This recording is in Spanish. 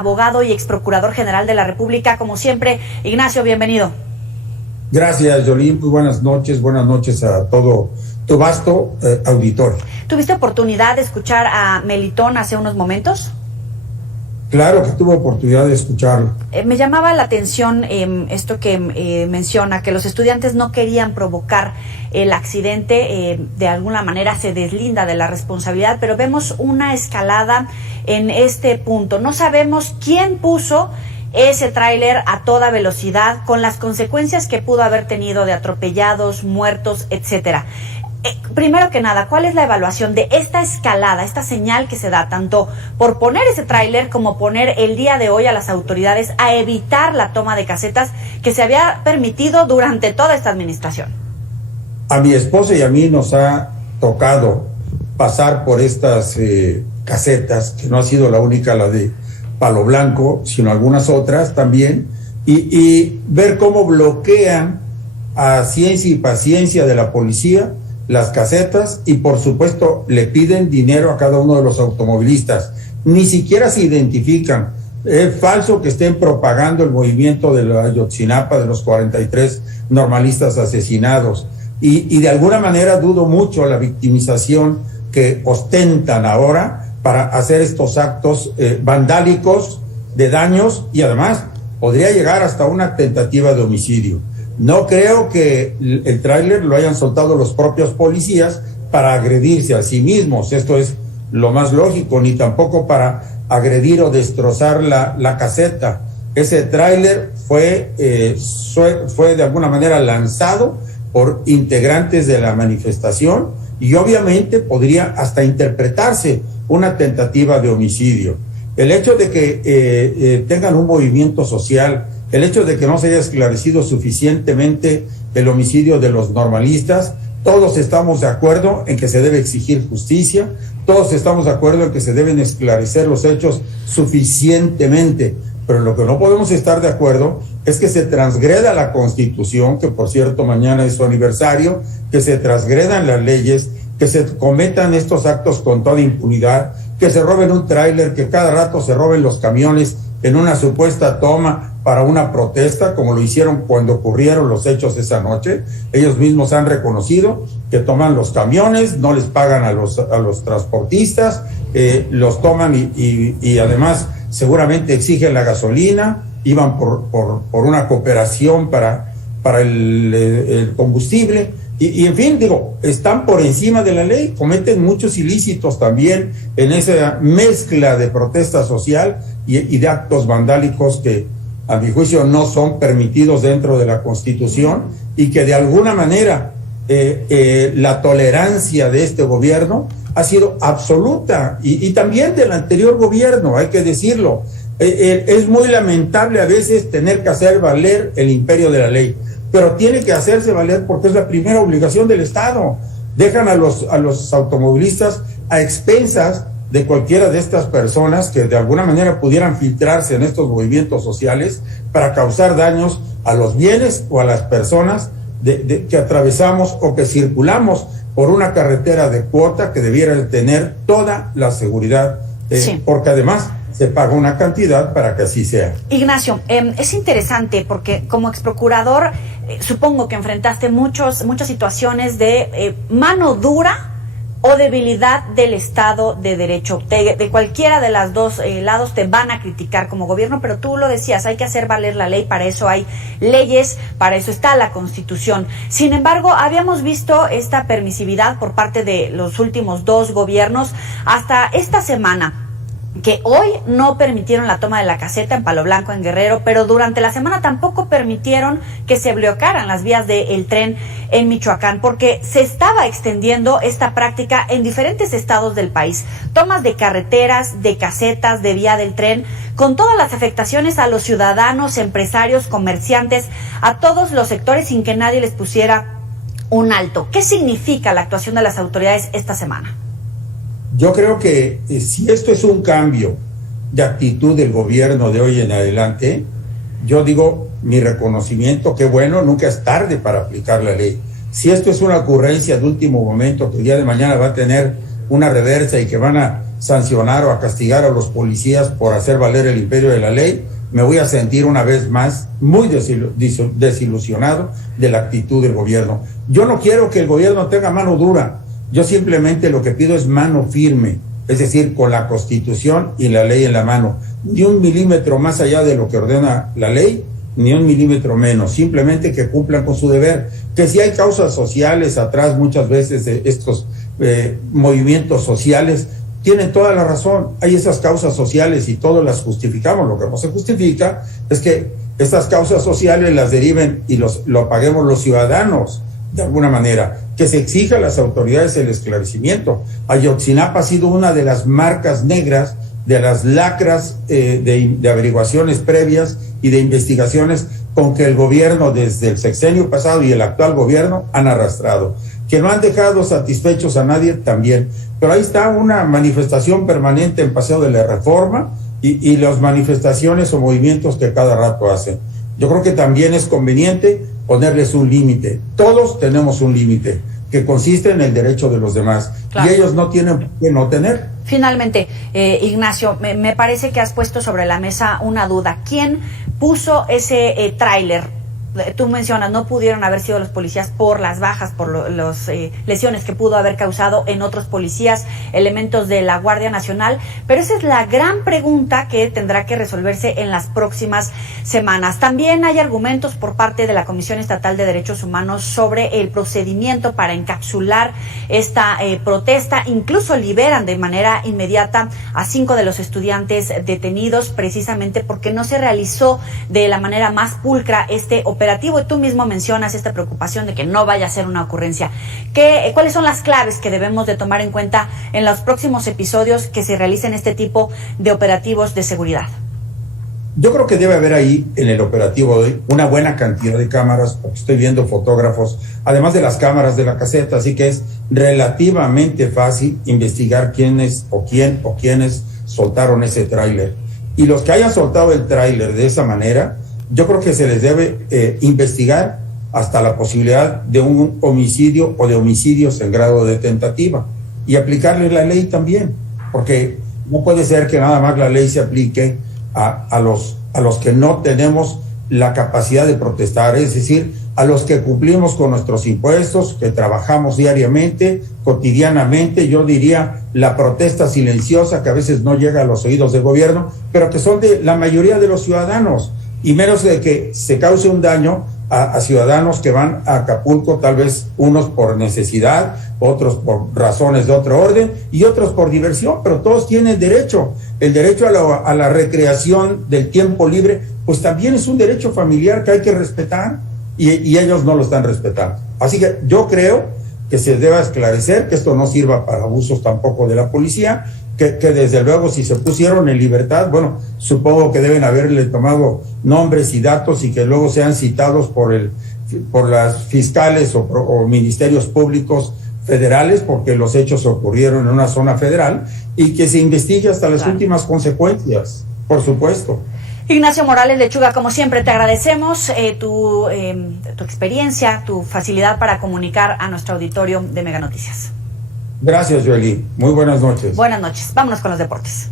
abogado y exprocurador general de la República. Como siempre, Ignacio, bienvenido. Gracias, Yolín. Muy buenas noches a todo tu vasto auditorio. ¿Tuviste oportunidad de escuchar a Melitón hace unos momentos? Claro que tuve oportunidad de escucharlo. Me llamaba la atención esto que menciona, que los estudiantes no querían provocar el accidente, de alguna manera se deslinda de la responsabilidad, pero vemos una escalada en este punto. No sabemos quién puso ese tráiler a toda velocidad, con las consecuencias que pudo haber tenido de atropellados, muertos, etcétera. Primero que nada, ¿cuál es la evaluación de esta escalada, esta señal que se da tanto por poner ese tráiler como poner el día de hoy a las autoridades a evitar la toma de casetas que se había permitido durante toda esta administración? A mi esposa y a mí nos ha tocado pasar por estas casetas, que no ha sido la única, la de Palo Blanco, sino algunas otras también, y ver cómo bloquean a ciencia y paciencia de la policía las casetas, y por supuesto le piden dinero a cada uno de los automovilistas. Ni siquiera se identifican. Es falso que estén propagando el movimiento de la Ayotzinapa, de los 43 normalistas asesinados. Y de alguna manera dudo mucho la victimización que ostentan ahora para hacer estos actos vandálicos de daños, y además podría llegar hasta una tentativa de homicidio. No creo que el tráiler lo hayan soltado los propios policías para agredirse a sí mismos. Esto es lo más lógico, ni tampoco para agredir o destrozar la caseta. Ese tráiler fue de alguna manera lanzado por integrantes de la manifestación, y obviamente podría hasta interpretarse una tentativa de homicidio. El hecho de que tengan un movimiento social, el hecho de que no se haya esclarecido suficientemente el homicidio de los normalistas, todos estamos de acuerdo en que se debe exigir justicia, todos estamos de acuerdo en que se deben esclarecer los hechos suficientemente, pero lo que no podemos estar de acuerdo es que se transgreda la Constitución, que por cierto mañana es su aniversario, que se transgredan las leyes, que se cometan estos actos con toda impunidad, que se roben un tráiler, que cada rato se roben los camiones en una supuesta toma para una protesta, como lo hicieron cuando ocurrieron los hechos esa noche. Ellos mismos han reconocido que toman los camiones, no les pagan a los transportistas, los toman y además seguramente exigen la gasolina, iban por una cooperación para el combustible, y en fin, digo, están por encima de la ley, cometen muchos ilícitos también en esa mezcla de protesta social y de actos vandálicos que a mi juicio no son permitidos dentro de la Constitución, y que de alguna manera la tolerancia de este gobierno ha sido absoluta, y también del anterior gobierno, hay que decirlo. Es muy lamentable a veces tener que hacer valer el imperio de la ley, pero tiene que hacerse valer porque es la primera obligación del Estado. Dejan a los automovilistas a expensas de cualquiera de estas personas que de alguna manera pudieran filtrarse en estos movimientos sociales para causar daños a los bienes o a las personas que atravesamos o que circulamos por una carretera de cuota que debiera tener toda la seguridad, sí, porque además se paga una cantidad para que así sea. Ignacio, es interesante porque como exprocurador supongo que enfrentaste muchas situaciones de mano dura o debilidad del Estado de Derecho. De cualquiera de las dos lados te van a criticar como gobierno, pero tú lo decías, hay que hacer valer la ley, para eso hay leyes, para eso está la Constitución. Sin embargo, habíamos visto esta permisividad por parte de los últimos dos gobiernos hasta esta semana, que hoy no permitieron la toma de la caseta en Palo Blanco, en Guerrero, pero durante la semana tampoco permitieron que se bloquearan las vías del tren en Michoacán, porque se estaba extendiendo esta práctica en diferentes estados del país. Tomas de carreteras, de casetas, de vía del tren, con todas las afectaciones a los ciudadanos, empresarios, comerciantes, a todos los sectores, sin que nadie les pusiera un alto. ¿Qué significa la actuación de las autoridades esta semana? Yo creo que si esto es un cambio de actitud del gobierno de hoy en adelante, yo digo mi reconocimiento, qué bueno, nunca es tarde para aplicar la ley. Si esto es una ocurrencia de último momento que el día de mañana va a tener una reversa y que van a sancionar o a castigar a los policías por hacer valer el imperio de la ley, me voy a sentir una vez más muy desilusionado de la actitud del gobierno. Yo no quiero que el gobierno tenga mano dura, yo simplemente lo que pido es mano firme, es decir, con la Constitución y la ley en la mano, ni un milímetro más allá de lo que ordena la ley, ni un milímetro menos, simplemente que cumplan con su deber, que si hay causas sociales atrás muchas veces de estos movimientos sociales, tienen toda la razón, hay esas causas sociales y todos las justificamos. Lo que no se justifica es que estas causas sociales las deriven y lo paguemos los ciudadanos de alguna manera, que se exija a las autoridades el esclarecimiento. Ayotzinapa ha sido una de las marcas negras, de las lacras de averiguaciones previas y de investigaciones con que el gobierno desde el sexenio pasado y el actual gobierno han arrastrado, que no han dejado satisfechos a nadie también. Pero ahí está una manifestación permanente en Paseo de la Reforma y las manifestaciones o movimientos que cada rato hacen. Yo creo que también es conveniente ponerles un límite. Todos tenemos un límite que consiste en el derecho de los demás, claro, y ellos no tienen por qué no tener. Finalmente, Ignacio, me parece que has puesto sobre la mesa una duda. ¿Quién puso ese tráiler? Tú mencionas, no pudieron haber sido los policías por las bajas, por las lesiones que pudo haber causado en otros policías, elementos de la Guardia Nacional, pero esa es la gran pregunta que tendrá que resolverse en las próximas semanas. También hay argumentos por parte de la Comisión Estatal de Derechos Humanos sobre el procedimiento para encapsular esta protesta. Incluso liberan de manera inmediata a 5 de los estudiantes detenidos, precisamente porque no se realizó de la manera más pulcra este operativo. Y tú mismo mencionas esta preocupación de que no vaya a ser una ocurrencia. ¿Cuáles son las claves que debemos de tomar en cuenta en los próximos episodios que se realicen este tipo de operativos de seguridad? Yo creo que debe haber ahí en el operativo de hoy una buena cantidad de cámaras, porque estoy viendo fotógrafos, además de las cámaras de la caseta, así que es relativamente fácil investigar quiénes soltaron ese tráiler. Y los que hayan soltado el tráiler de esa manera, yo creo que se les debe investigar hasta la posibilidad de un homicidio o de homicidios en grado de tentativa y aplicarle la ley también, porque no puede ser que nada más la ley se aplique a los que no tenemos la capacidad de protestar, es decir, a los que cumplimos con nuestros impuestos, que trabajamos diariamente, cotidianamente, yo diría la protesta silenciosa que a veces no llega a los oídos del gobierno, pero que son de la mayoría de los ciudadanos. Y menos de que se cause un daño a ciudadanos que van a Acapulco, tal vez unos por necesidad, otros por razones de otro orden y otros por diversión, pero todos tienen derecho. El derecho a la recreación del tiempo libre, pues también es un derecho familiar que hay que respetar y ellos no lo están respetando. Así que yo creo que se debe esclarecer, que esto no sirva para abusos tampoco de la policía, que desde luego si se pusieron en libertad, bueno, supongo que deben haberle tomado nombres y datos y que luego sean citados por las fiscales o ministerios públicos federales, porque los hechos ocurrieron en una zona federal, y que se investigue hasta las últimas consecuencias, por supuesto. Ignacio Morales Lechuga, como siempre te agradecemos tu experiencia, tu facilidad para comunicar a nuestro auditorio de Mega Noticias. Gracias, Joely. Muy buenas noches. Buenas noches. Vámonos con los deportes.